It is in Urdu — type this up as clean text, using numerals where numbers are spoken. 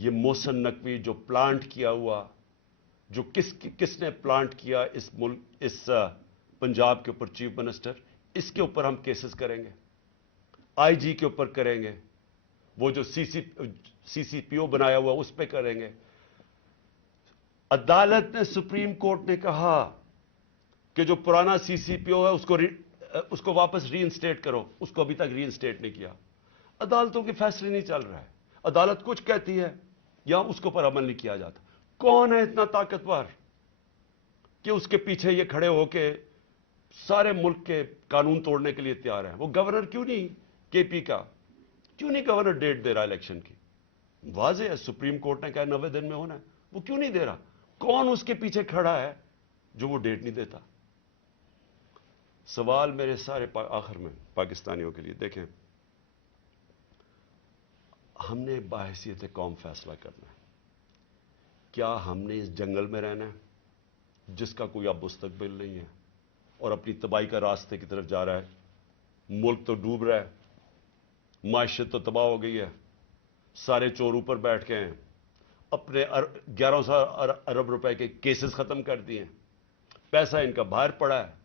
یہ محسن نقوی جو پلانٹ کیا ہوا، جو کس نے پلانٹ کیا اس ملک، اس پنجاب کے اوپر چیف منسٹر، اس کے اوپر ہم کیسز کریں گے، آئی جی کے اوپر کریں گے، وہ جو سی سی پی او بنایا ہوا اس پہ کریں گے۔ عدالت نے، سپریم کورٹ نے کہا کہ جو پرانا سی سی پی او ہے اس کو واپس ری انسٹیٹ کرو، اس کو ابھی تک ری انسٹیٹ نہیں کیا۔ عدالتوں کے فیصلے نہیں چل رہا ہے، عدالت کچھ کہتی ہے یا اس کے اوپر عمل نہیں کیا جاتا۔ کون ہے اتنا طاقتور کہ اس کے پیچھے یہ کھڑے ہو کے سارے ملک کے قانون توڑنے کے لیے تیار ہیں؟ وہ گورنر کیوں نہیں، کے پی کا کیوں نہیں گورنر ڈیٹ دے رہا الیکشن کی؟ واضح ہے، سپریم کورٹ نے کہا 90 دن میں ہونا ہے، وہ کیوں نہیں دے رہا؟ کون اس کے پیچھے کھڑا ہے جو وہ ڈیٹ نہیں دیتا؟ سوال میرے سارے آخر میں پاکستانیوں کے لیے، دیکھیں، ہم نے باحثیت قوم فیصلہ کرنا ہے، کیا ہم نے اس جنگل میں رہنا ہے جس کا کوئی اب مستقبل نہیں ہے اور اپنی تباہی کا راستے کی طرف جا رہا ہے؟ ملک تو ڈوب رہا ہے، معیشت تو تباہ ہو گئی ہے، سارے چور اوپر بیٹھ کے ہیں، اپنے 1100 ارب روپے کے کیسز ختم کر دیے ہیں، پیسہ ان کا باہر پڑا ہے،